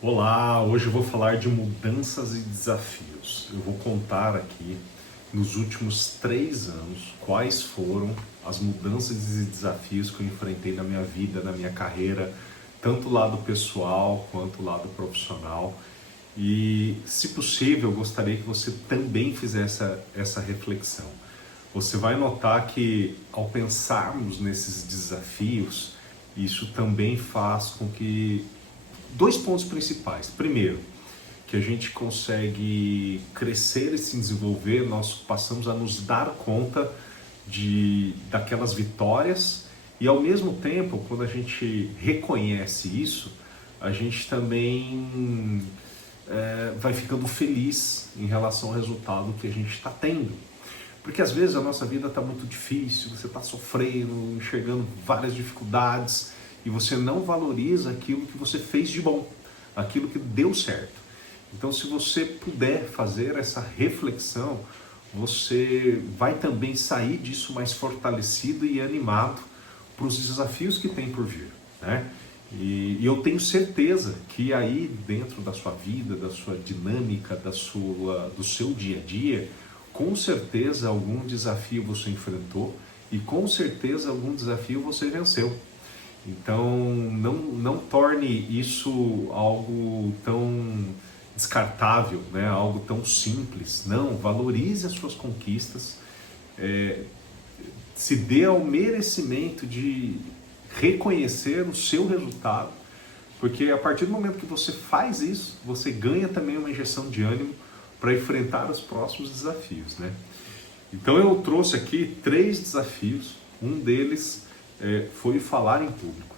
Olá, hoje eu vou falar de mudanças e desafios. Eu vou contar aqui, nos últimos 3 anos, quais foram as mudanças e desafios que eu enfrentei na minha vida, na minha carreira, tanto o lado pessoal quanto o lado profissional. E, se possível, eu gostaria que você também fizesse essa reflexão. Você vai notar que, ao pensarmos nesses desafios, isso também faz com que dois pontos principais. Primeiro, que a gente consegue crescer e se desenvolver, nós passamos a nos dar conta daquelas vitórias e, ao mesmo tempo, quando a gente reconhece isso, a gente também vai ficando feliz em relação ao resultado que a gente está tendo. Porque às vezes a nossa vida está muito difícil, você está sofrendo, enxergando várias dificuldades e você não valoriza aquilo que você fez de bom, aquilo que deu certo. Então, se você puder fazer essa reflexão, você vai também sair disso mais fortalecido e animado para os desafios que tem por vir, né? E eu tenho certeza que aí dentro da sua vida, da sua dinâmica, do seu dia a dia, com certeza algum desafio você enfrentou e com certeza algum desafio você venceu. Então não torne isso algo tão descartável, né? Algo tão simples. Não, valorize as suas conquistas, é, se dê ao merecimento de reconhecer o seu resultado, porque a partir do momento que você faz isso, você ganha também uma injeção de ânimo para enfrentar os próximos desafios, né? Então eu trouxe aqui 3 desafios. Um deles foi falar em público.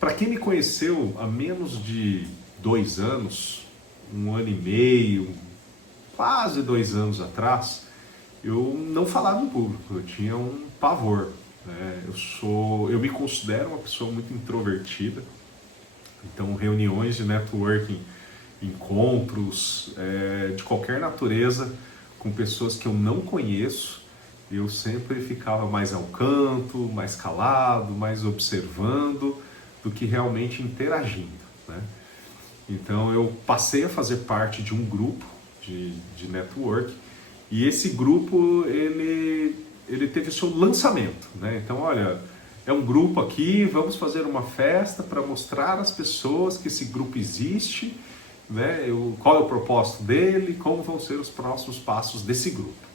Para quem me conheceu há menos de 2 anos, 1 ano e meio, quase 2 anos atrás, eu não falava em público, eu tinha um pavor, né? Eu me considero uma pessoa muito introvertida, então reuniões de networking, encontros de qualquer natureza com pessoas que eu não conheço, eu sempre ficava mais ao canto, mais calado, mais observando do que realmente interagindo, né? Então eu passei a fazer parte de um grupo de network e esse grupo ele teve o seu lançamento, né? Então olha, é um grupo aqui, vamos fazer uma festa para mostrar às pessoas que esse grupo existe, né? Qual é o propósito dele, como vão ser os próximos passos desse grupo.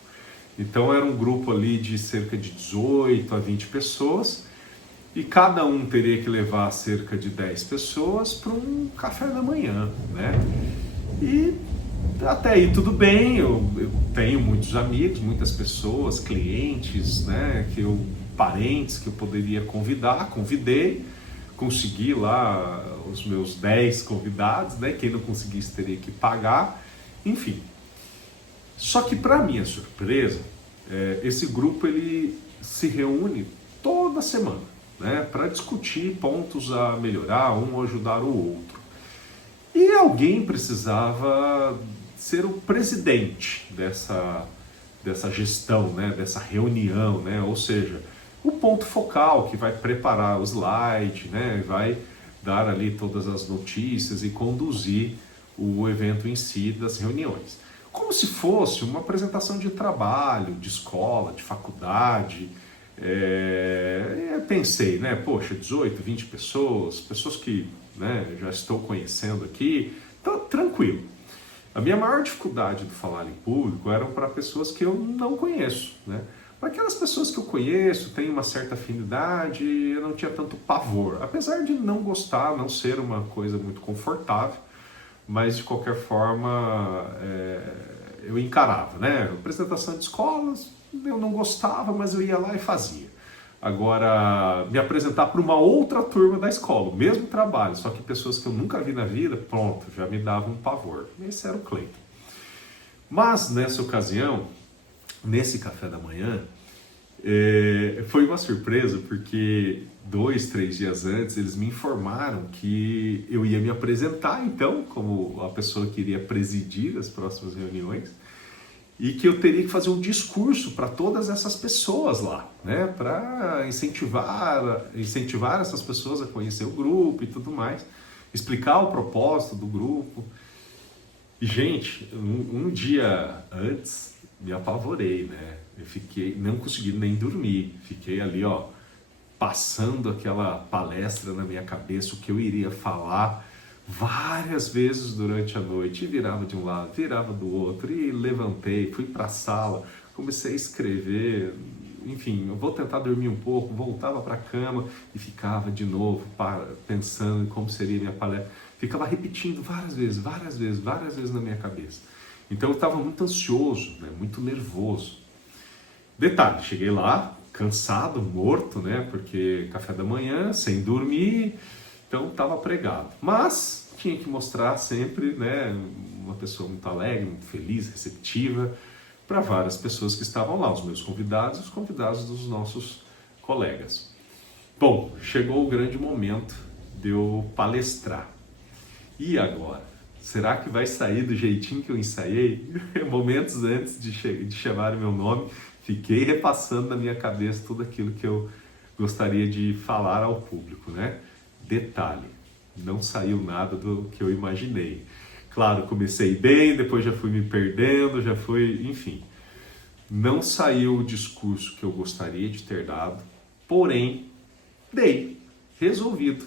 Então era um grupo ali de cerca de 18 a 20 pessoas e cada um teria que levar cerca de 10 pessoas para um café da manhã, né? E até aí tudo bem, eu tenho muitos amigos, muitas pessoas, clientes, né, parentes que eu poderia convidar, convidei, consegui lá os meus 10 convidados, né? Quem não conseguisse teria que pagar, enfim. Só que, para minha surpresa, esse grupo ele se reúne toda semana, né, para discutir pontos a melhorar, um ajudar o outro. E alguém precisava ser o presidente dessa gestão, né, dessa reunião, né, ou seja, o ponto focal que vai preparar o slide, né, vai dar ali todas as notícias e conduzir o evento em si das reuniões. Como se fosse uma apresentação de trabalho, de escola, de faculdade. Eu pensei, né, poxa, 18, 20 pessoas que, né, já estou conhecendo aqui, então tranquilo. A minha maior dificuldade do falar em público eram para pessoas que eu não conheço, né? Para aquelas pessoas que eu conheço, tenho uma certa afinidade, eu não tinha tanto pavor, apesar de não gostar, não ser uma coisa muito confortável, mas de qualquer forma eu encarava, né? Apresentação de escolas, eu não gostava, mas eu ia lá e fazia. Agora, me apresentar para uma outra turma da escola, o mesmo trabalho, só que pessoas que eu nunca vi na vida, pronto, já me dava um pavor. Esse era o Cleiton. Mas nessa ocasião, nesse café da manhã, foi uma surpresa porque 2, 3 dias antes eles me informaram que eu ia me apresentar então como a pessoa que iria presidir as próximas reuniões e que eu teria que fazer um discurso para todas essas pessoas lá, né, para incentivar essas pessoas a conhecer o grupo e tudo mais. explicar o propósito do grupo. E, gente, um dia antes, me apavorei, né? Eu fiquei, não consegui nem dormir, fiquei ali, ó, passando aquela palestra na minha cabeça, o que eu iria falar várias vezes durante a noite, e virava de um lado, virava do outro, e levantei, fui para a sala, comecei a escrever, enfim, eu vou tentar dormir um pouco, voltava para a cama e ficava de novo pensando em como seria minha palestra, ficava repetindo várias vezes na minha cabeça. Então eu estava muito ansioso, né, muito nervoso. Detalhe, cheguei lá, cansado, morto, né? Porque café da manhã, sem dormir, então estava pregado. Mas tinha que mostrar sempre, né? Uma pessoa muito alegre, muito feliz, receptiva, para várias pessoas que estavam lá, os meus convidados e os convidados dos nossos colegas. Bom, chegou o grande momento de eu palestrar. E agora? Será que vai sair do jeitinho que eu ensaiei? Momentos antes de chamar o meu nome, fiquei repassando na minha cabeça tudo aquilo que eu gostaria de falar ao público, né? Detalhe, não saiu nada do que eu imaginei. Claro, comecei bem, depois já fui me perdendo, já foi, enfim. Não saiu o discurso que eu gostaria de ter dado, porém, resolvido.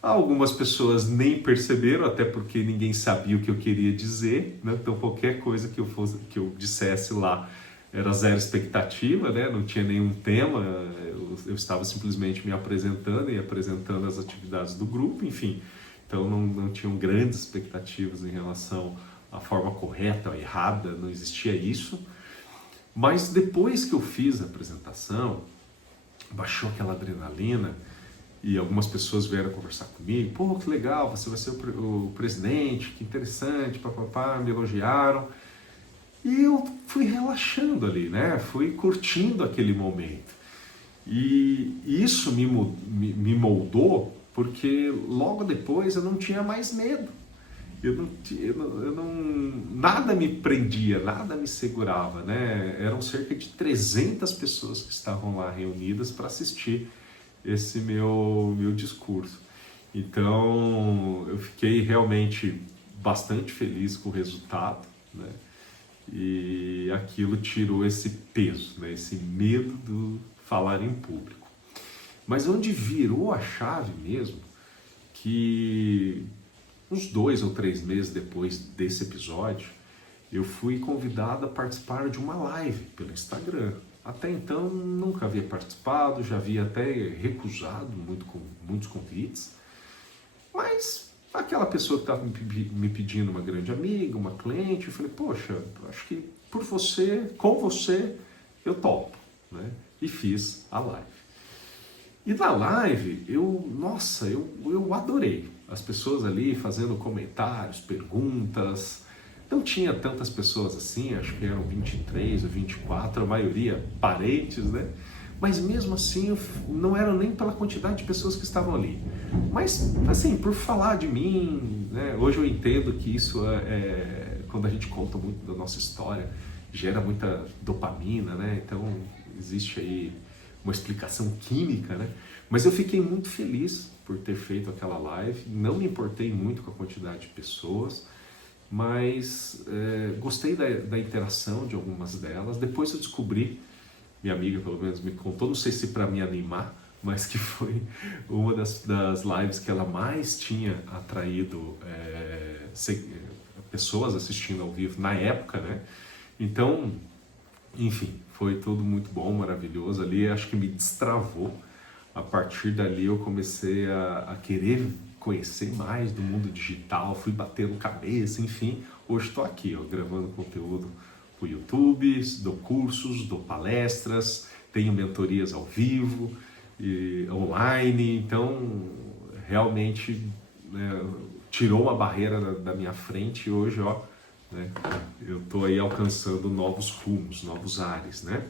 Algumas pessoas nem perceberam, até porque ninguém sabia o que eu queria dizer, né? Então qualquer coisa que eu dissesse lá era zero expectativa, né? Não tinha nenhum tema, eu estava simplesmente me apresentando e apresentando as atividades do grupo, enfim. Então não tinham grandes expectativas em relação à forma correta ou errada, não existia isso. Mas depois que eu fiz a apresentação, baixou aquela adrenalina, e algumas pessoas vieram conversar comigo, pô, que legal, você vai ser o presidente, que interessante, papapá, me elogiaram. E eu fui relaxando ali, né? Fui curtindo aquele momento. E isso me moldou, porque logo depois eu não tinha mais medo. Nada me prendia, nada me segurava, né? Eram cerca de 300 pessoas que estavam lá reunidas para assistir esse meu discurso. Então eu fiquei realmente bastante feliz com o resultado, né? E aquilo tirou esse peso, né? Esse medo de falar em público. Mas onde virou a chave mesmo, que uns 2 ou 3 meses depois desse episódio, eu fui convidado a participar de uma live pelo Instagram. Até então nunca havia participado, já havia até recusado muitos convites, mas aquela pessoa que estava me pedindo, uma grande amiga, uma cliente, eu falei, poxa, acho que com você, eu topo, né? E fiz a live. E na live, eu adorei. As pessoas ali fazendo comentários, perguntas. Não tinha tantas pessoas assim, acho que eram 23 ou 24, a maioria parentes, né? Mas mesmo assim, não era nem pela quantidade de pessoas que estavam ali. Mas, assim, por falar de mim, né? Hoje eu entendo que isso quando a gente conta muito da nossa história, gera muita dopamina, né? Então, existe aí uma explicação química, né? Mas eu fiquei muito feliz por ter feito aquela live, não me importei muito com a quantidade de pessoas, mas gostei da interação de algumas delas. Depois eu descobri, minha amiga pelo menos me contou, não sei se para me animar, mas que foi uma das lives que ela mais tinha atraído pessoas assistindo ao vivo na época, né? Então, enfim, foi tudo muito bom, maravilhoso ali, acho que me destravou. A partir dali eu comecei a querer conhecer mais do mundo digital, fui batendo cabeça, enfim. Hoje estou aqui, ó, gravando conteúdo para o YouTube, dou cursos, dou palestras, tenho mentorias ao vivo, online, então realmente, né, tirou uma barreira da minha frente e hoje, ó, né, eu estou aí alcançando novos rumos, novos ares, né?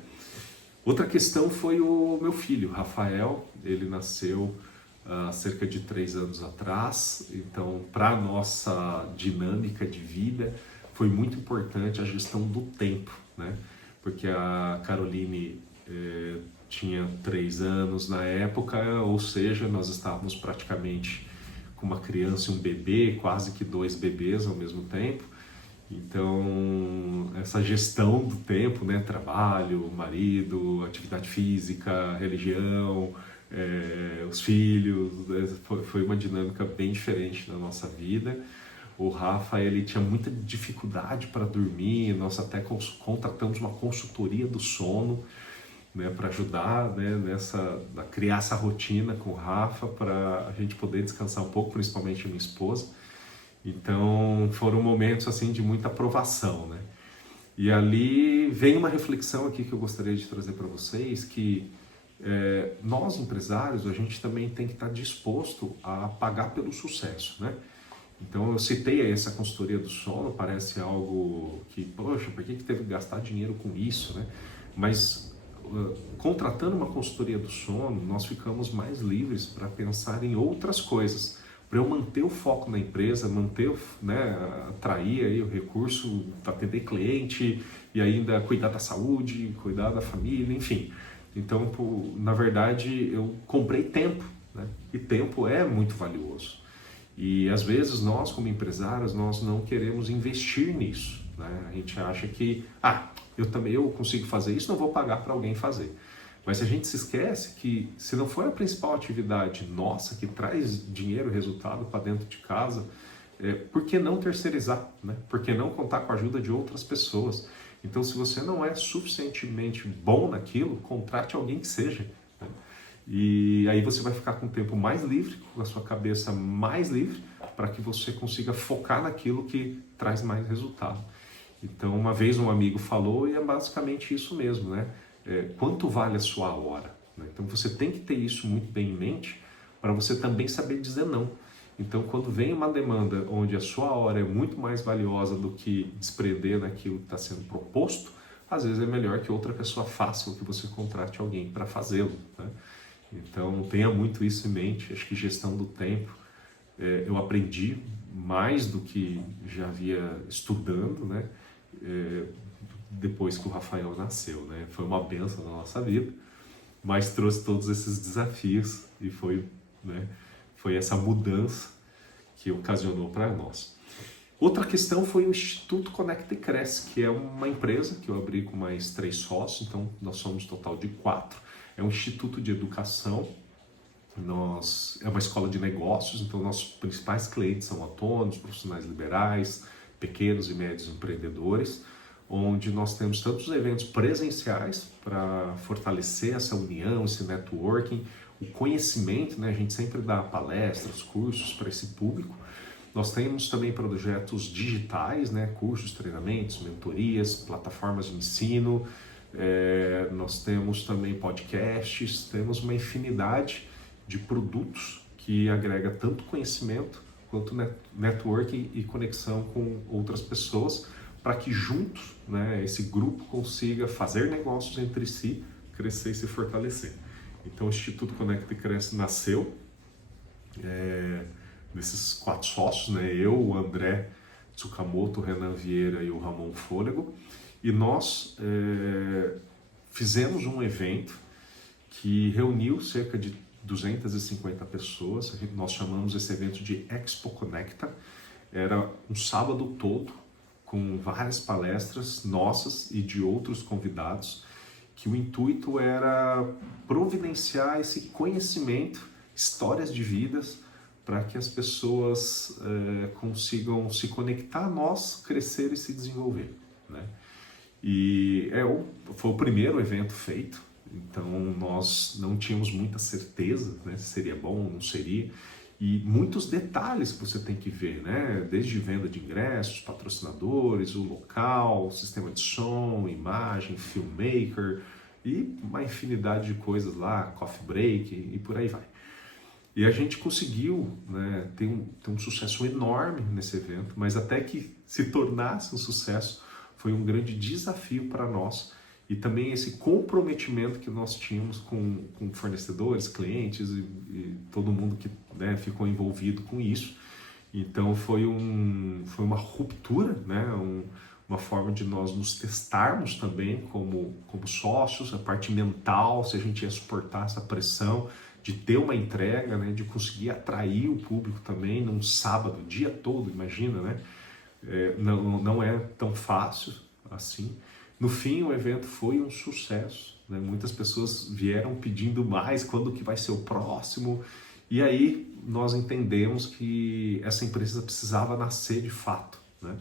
Outra questão foi o meu filho, Rafael. Ele nasceu há cerca de 3 anos atrás, então para a nossa dinâmica de vida foi muito importante a gestão do tempo, né? Porque a Caroline tinha 3 anos na época, ou seja, nós estávamos praticamente com uma criança e um bebê, quase que 2 bebês ao mesmo tempo. Então, essa gestão do tempo, né? Trabalho, marido, atividade física, religião, os filhos, né? Foi uma dinâmica bem diferente na nossa vida. O Rafa, ele tinha muita dificuldade para dormir, nós até contratamos uma consultoria do sono, né, para ajudar, né, a criar essa rotina com o Rafa, para a gente poder descansar um pouco, principalmente a minha esposa. Então foram momentos assim de muita aprovação, né? E ali vem uma reflexão aqui que eu gostaria de trazer para vocês, que nós empresários, a gente também tem que estar disposto a pagar pelo sucesso, né? Então eu citei aí essa consultoria do sono, parece algo que, poxa, por que teve que gastar dinheiro com isso, né? Mas contratando uma consultoria do sono, nós ficamos mais livres para pensar em outras coisas, para eu manter o foco na empresa, atrair aí o recurso para atender cliente e ainda cuidar da saúde, cuidar da família, enfim. Então, na verdade, eu comprei tempo, né? E tempo é muito valioso. E às vezes nós, como empresários, nós não queremos investir nisso, né? A gente acha que, eu consigo fazer isso, não vou pagar para alguém fazer. Mas a gente se esquece que, se não for a principal atividade nossa que traz dinheiro e resultado para dentro de casa, por que não terceirizar, né? Por que não contar com a ajuda de outras pessoas? Então, se você não é suficientemente bom naquilo, contrate alguém que seja, né? E aí você vai ficar com o tempo mais livre, com a sua cabeça mais livre, para que você consiga focar naquilo que traz mais resultado. Então, uma vez um amigo falou, e é basicamente isso mesmo, né? Quanto vale a sua hora, né? Então você tem que ter isso muito bem em mente para você também saber dizer não. Então, quando vem uma demanda onde a sua hora é muito mais valiosa do que desprender daquilo que está sendo proposto, às vezes é melhor que outra pessoa faça ou que você contrate alguém para fazê-lo, né? Então tenha muito isso em mente. Acho que gestão do tempo eu aprendi mais do que já havia estudando, né? Depois que o Rafael nasceu, né? Foi uma bênção na nossa vida, mas trouxe todos esses desafios e foi essa mudança que ocasionou para nós. Outra questão foi o Instituto Conecta e Cresce, que é uma empresa que eu abri com mais 3 sócios, então nós somos um total de 4. É um instituto de educação, é uma escola de negócios, então nossos principais clientes são autônomos, profissionais liberais, pequenos e médios empreendedores, onde nós temos tantos eventos presenciais para fortalecer essa união, esse networking, o conhecimento, né? A gente sempre dá palestras, cursos para esse público. Nós temos também projetos digitais, né? Cursos, treinamentos, mentorias, plataformas de ensino. Nós temos também podcasts, temos uma infinidade de produtos que agrega tanto conhecimento quanto networking e conexão com outras pessoas, para que juntos, né, esse grupo consiga fazer negócios entre si, crescer e se fortalecer. Então o Instituto Conecta e Cresce nasceu desses 4 sócios, né, eu, o André Tsukamoto, o Renan Vieira e o Ramon Fôlego, e nós fizemos um evento que reuniu cerca de 250 pessoas. Nós chamamos esse evento de Expo Conecta. Era um sábado todo, com várias palestras nossas e de outros convidados, que o intuito era providenciar esse conhecimento, histórias de vidas, para que as pessoas consigam se conectar a nós, crescer e se desenvolver, né? E foi o primeiro evento feito, então nós não tínhamos muita certeza, né, se seria bom ou não seria. E muitos detalhes que você tem que ver, né? Desde venda de ingressos, patrocinadores, o local, o sistema de som, imagem, filmmaker e uma infinidade de coisas lá, coffee break e por aí vai. E a gente conseguiu, né, ter um sucesso enorme nesse evento, mas até que se tornasse um sucesso foi um grande desafio para nós. E também esse comprometimento que nós tínhamos com fornecedores, clientes e todo mundo que, né, ficou envolvido com isso. Então foi uma ruptura, né, uma forma de nós nos testarmos também como sócios, a parte mental, se a gente ia suportar essa pressão de ter uma entrega, né, de conseguir atrair o público também num sábado, o dia todo, imagina, né? Não é tão fácil assim. No fim, o evento foi um sucesso, né? Muitas pessoas vieram pedindo mais, quando que vai ser o próximo. E aí nós entendemos que essa empresa precisava nascer de fato, né?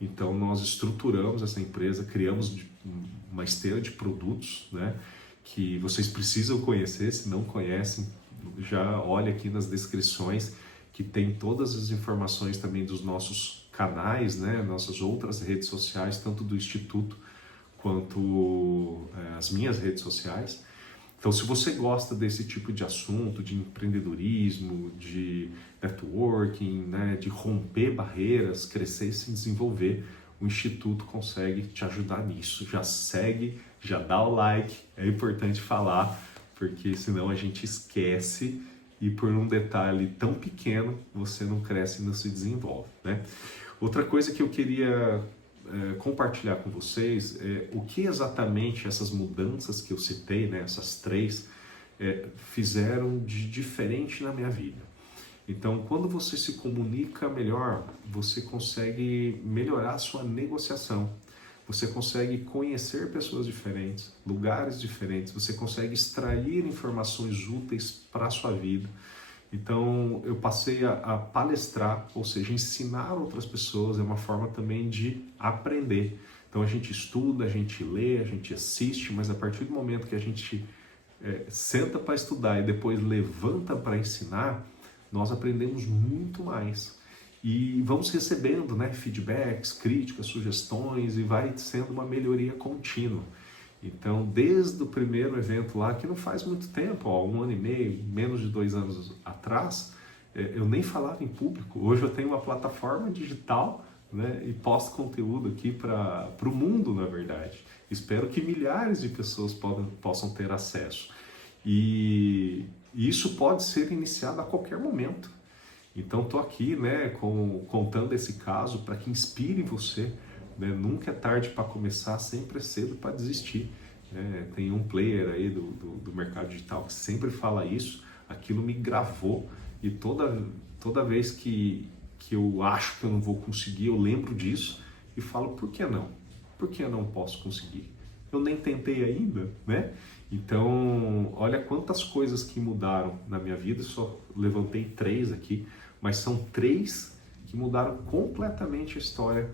Então nós estruturamos essa empresa, criamos uma esteira de produtos, né, que vocês precisam conhecer. Se não conhecem, já olha aqui nas descrições que tem todas as informações também dos nossos canais, né, nossas outras redes sociais, tanto do Instituto quanto as minhas redes sociais. Então, se você gosta desse tipo de assunto, de empreendedorismo, de networking, né, de romper barreiras, crescer e se desenvolver, o Instituto consegue te ajudar nisso. Já segue, já dá o like, é importante falar, porque senão a gente esquece e por um detalhe tão pequeno você não cresce e não se desenvolve, né? Outra coisa que eu queria compartilhar com vocês o que exatamente essas mudanças que eu citei, né, essas três, fizeram de diferente na minha vida. Então, quando você se comunica melhor, você consegue melhorar a sua negociação, você consegue conhecer pessoas diferentes, lugares diferentes, você consegue extrair informações úteis para a sua vida. Então eu passei a palestrar, ou seja, ensinar outras pessoas, é uma forma também de aprender. Então a gente estuda, a gente lê, a gente assiste, mas a partir do momento que a gente senta para estudar e depois levanta para ensinar, nós aprendemos muito mais. E vamos recebendo, né, feedbacks, críticas, sugestões, e vai sendo uma melhoria contínua. Então, desde o primeiro evento lá, que não faz muito tempo, 1 ano e meio, menos de 2 anos atrás, eu nem falava em público. Hoje eu tenho uma plataforma digital, né, e posto conteúdo aqui para o mundo, na verdade. Espero que milhares de pessoas possam ter acesso. E isso pode ser iniciado a qualquer momento. Então, estou aqui, né, contando esse caso para que inspire você. Nunca é tarde para começar, sempre é cedo para desistir. Tem um player aí do mercado digital que sempre fala isso, aquilo me gravou, e toda vez que eu acho que eu não vou conseguir, eu lembro disso e falo, por que não? Por que eu não posso conseguir? Eu nem tentei ainda, né? Então, olha quantas coisas que mudaram na minha vida, só levantei 3 aqui, mas são 3 que mudaram completamente a história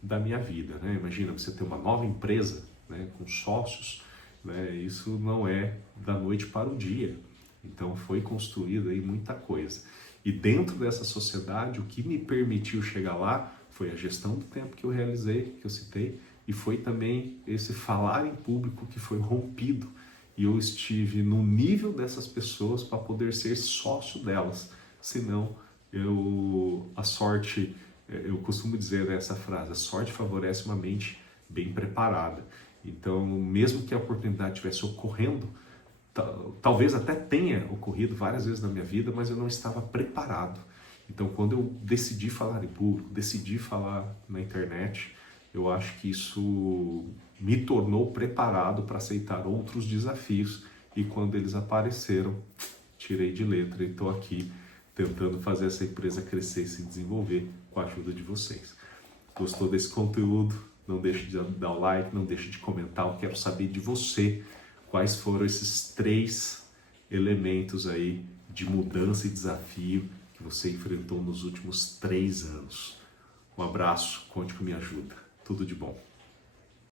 da minha vida, né? Imagina você ter uma nova empresa, né, com sócios, né? Isso não é da noite para o dia. Então foi construída aí muita coisa. E dentro dessa sociedade, o que me permitiu chegar lá foi a gestão do tempo que eu realizei, que eu citei, e foi também esse falar em público que foi rompido. E eu estive no nível dessas pessoas para poder ser sócio delas. Senão, a sorte... Eu costumo dizer essa frase, a sorte favorece uma mente bem preparada. Então, mesmo que a oportunidade estivesse ocorrendo, talvez até tenha ocorrido várias vezes na minha vida, mas eu não estava preparado. Então, quando eu decidi falar em público, decidi falar na internet, eu acho que isso me tornou preparado para aceitar outros desafios, e quando eles apareceram, tirei de letra e estou aqui tentando fazer essa empresa crescer e se desenvolver com a ajuda de vocês. Gostou desse conteúdo? Não deixe de dar o like, não deixe de comentar. Eu quero saber de você quais foram esses 3 elementos aí de mudança e desafio que você enfrentou nos últimos 3 anos. Um abraço, conte com minha ajuda. Tudo de bom.